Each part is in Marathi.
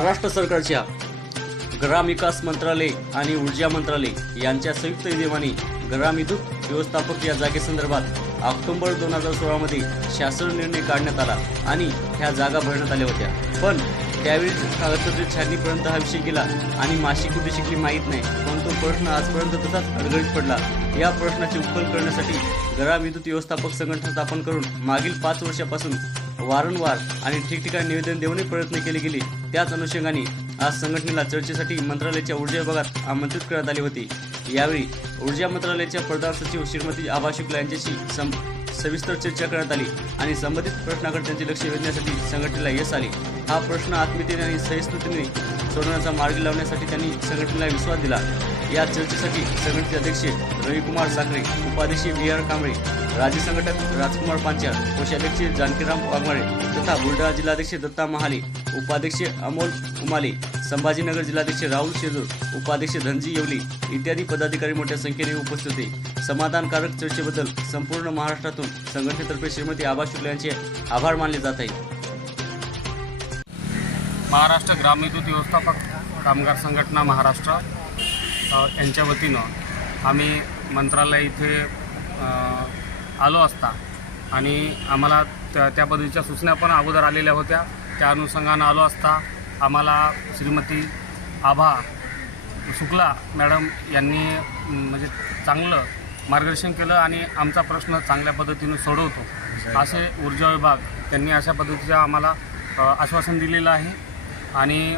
महाराष्ट्र सरकारच्या ग्रामविकास मंत्रालय आणि ऊर्जा मंत्रालय यांच्या संयुक्त विद्यमाने ग्रामविद्युत व्यवस्थापक या जागेसंदर्भात ऑक्टोबर 2016 मध्ये शासन निर्णय काढण्यात आला आणि ह्या जागा भरण्यात आल्या होत्या। पण त्यावेळी कागदपत्र छाननीपर्यंत हा विषय गेला आणि माशी कुठे शिकली माहीत नाही, पण तो प्रश्न आजपर्यंत तसाच अडगळीत पडला। या प्रश्नाचे उकल करण्यासाठी ग्रामविद्युत व्यवस्थापक संघटना स्थापन करून मागील 5 वर्षापासून वारंवार आणि ठिकठिकाणी निवेदन देऊनही प्रयत्न केले गेले। त्याच अनुषंगाने आज संघटनेला चर्चेसाठी मंत्रालयाच्या ऊर्जा विभागात आमंत्रित करण्यात आले होते। यावेळी ऊर्जा मंत्रालयाच्या प्रधान सचिव श्रीमती आभा शुक्ला यांच्याशी सविस्तर चर्चा करण्यात आली आणि संबंधित प्रश्नाकडे त्यांचे लक्ष वेधण्यासाठी संघटनेला यश आले। हा प्रश्न आत्मीयतेने आणि सहिष्णुतेने सोडवण्याचा मार्ग लावण्यासाठी त्यांनी संघटनेला विश्वास दिला। या चर्चेसाठी संघटनेचे अध्यक्ष रविकुमार साखरे, उपाध्यक्ष बी.आर. कांबळे, राज्य संघटक राजकुमार पांचाळ, कोषाध्यक्ष जानकीराम वाघमारे तथा बुलढाणा जिल्हाध्यक्ष दत्ता महाले, उपाध्यक्ष अमोल उमाले, संभाजीनगर जिल्हाध्यक्ष राहुल शेजूर, उपाध्यक्ष धनजी येवले इत्यादी पदाधिकारी मोठ्या संख्येने उपस्थित होते। समाधानकारक चर्चेबद्दल संपूर्ण महाराष्ट्रातून संघटनेतर्फे श्रीमती आभा शुक्ला यांचे आभार मानले जात आहेत। महाराष्ट्र ग्रामविद्युत व्यवस्थापक कामगार संघटना महाराष्ट्र यांच्या वतीनं आम्ही मंत्रालय इथे आलो असता आणि आम्हाला त्या पद्धतीच्या सूचना पण अगोदर आलेल्या होत्या। त्या अनुषंगानं आलो असता आम्हाला श्रीमती आभा शुक्ला मॅडम यांनी म्हणजे चांगलं मार्गदर्शन केलं आणि आमचा प्रश्न चांगल्या पद्धतीनं सोडवतो असे ऊर्जा विभाग त्यांनी अशा पद्धतीचं आम्हाला आश्वासन दिलेलं आहे। आणि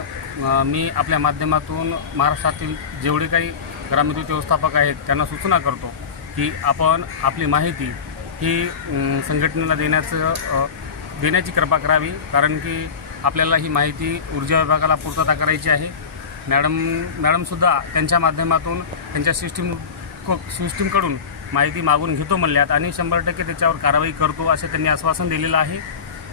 मी आपल्या माध्यमातून महाराष्ट्रातील जेवढे काही ग्रामविद्युत व्यवस्थापक आहेत त्यांना सूचना करतो की आपण आपली माहिती ही संघटनेला देण्याची कृपा करावी, कारण की आपल्याला ही माहिती ऊर्जा विभागाला पूर्तता करायची आहे। मॅडमसुद्धा त्यांच्या माध्यमातून त्यांच्या सिस्टीमकडून माहिती मागून घेतो म्हणल्यात आणि 100% त्याच्यावर कारवाई करतो असे त्यांनी आश्वासन दिलेलं आहे।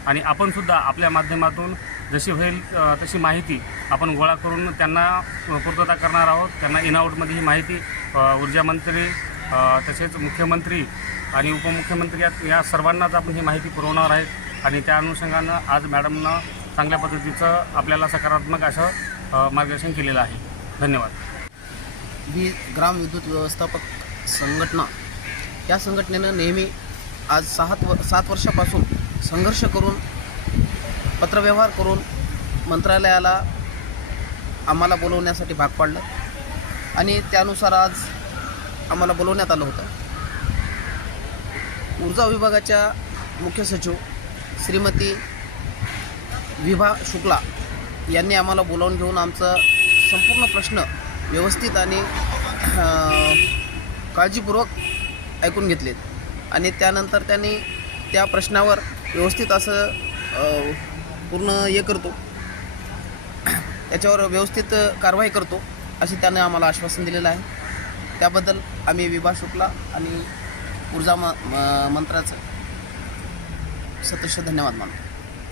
आणि आपणसुद्धा आपल्या माध्यमातून जशी होईल तशी माहिती आपण गोळा करून त्यांना पूर्तता करणार आहोत। त्यांना इनआउटमध्ये ही माहिती ऊर्जा मंत्री तसेच मुख्यमंत्री आणि उपमुख्यमंत्री या सर्वांनाच आपण ही माहिती पुरवणार आहेत। आणि त्या अनुषंगानं आज मॅडमनं चांगल्या पद्धतीचं आपल्याला सकारात्मक असं मार्गदर्शन केलेलं आहे। धन्यवाद। ही ग्रामविद्युत व्यवस्थापक संघटना या संघटनेनं नेहमी आज 7 वर्षापासून संघर्ष करून पत्रव्यवहार करून मंत्रालयाला आम्हाला बोलवण्यासाठी भाग पाडलं आणि त्यानुसार आज आम्हाला बोलवण्यात आलं होतं। ऊर्जा विभागाच्या मुख्य सचिव श्रीमती विभा शुक्ला यांनी आम्हाला बोलावून घेऊन आमचा संपूर्ण प्रश्न व्यवस्थित आणि काळजीपूर्वक ऐकून घेतलेत आणि त्यानंतर त्यांनी त्या प्रश्नावर व्यवस्थित असं पूर्ण करतो, त्याच्यावर व्यवस्थित कारवाई करतो असे त्याने आम्हाला आश्वासन दिलेलं आहे। त्याबद्दल आम्ही विभा शुक्ला आणि ऊर्जा मंत्र्याचं सतत धन्यवाद मानतो।